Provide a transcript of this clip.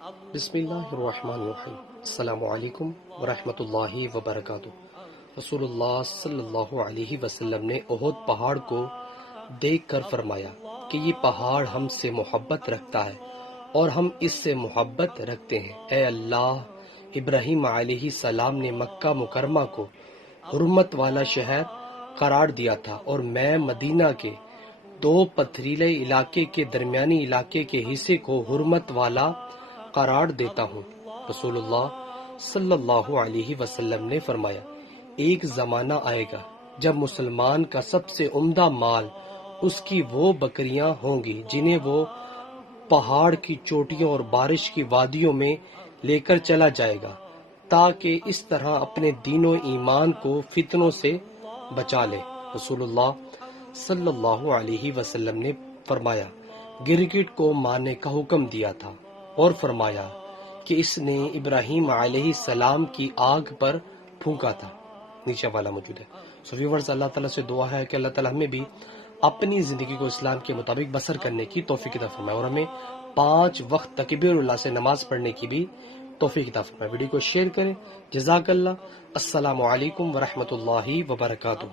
بسم اللہ الرحمن الرحیم۔ السلام علیکم ورحمۃ اللہ وبرکاتہ۔ رسول اللہ صلی اللہ علیہ وسلم نے احد پہاڑ کو دیکھ کر فرمایا کہ یہ پہاڑ ہم سے محبت رکھتا ہے اور ہم اس سے محبت رکھتے ہیں۔ اے اللہ، ابراہیم علیہ السلام نے مکہ مکرمہ کو حرمت والا شہر قرار دیا تھا اور میں مدینہ کے دو پتھریلے علاقے کے درمیانی علاقے کے حصے کو حرمت والا قرار دیتا ہوں۔ رسول اللہ صلی اللہ علیہ وسلم نے فرمایا، ایک زمانہ آئے گا جب مسلمان کا سب سے عمدہ مال اس کی وہ بکریاں ہوں گی جنہیں وہ پہاڑ کی چوٹیوں اور بارش کی وادیوں میں لے کر چلا جائے گا تاکہ اس طرح اپنے دین و ایمان کو فتنوں سے بچا لے۔ رسول اللہ صلی اللہ علیہ وسلم نے فرمایا، گرگٹ کو مارنے کا حکم دیا تھا اور فرمایا کہ اس نے ابراہیم علیہ السلام کی آگ پر پھونکا تھا۔ نیچے والا موجود ہے۔ سو ویورز، اللہ تعالیٰ سے دعا ہے کہ اللہ تعالیٰ ہمیں بھی اپنی زندگی کو اسلام کے مطابق بسر کرنے کی توفیق عطا فرمائے اور ہمیں 5 وقت تکبیر اللہ سے نماز پڑھنے کی بھی توفیق عطا فرمائے۔ ویڈیو کو شیئر کریں۔ جزاک اللہ۔ السلام علیکم ورحمۃ اللہ وبرکاتہ۔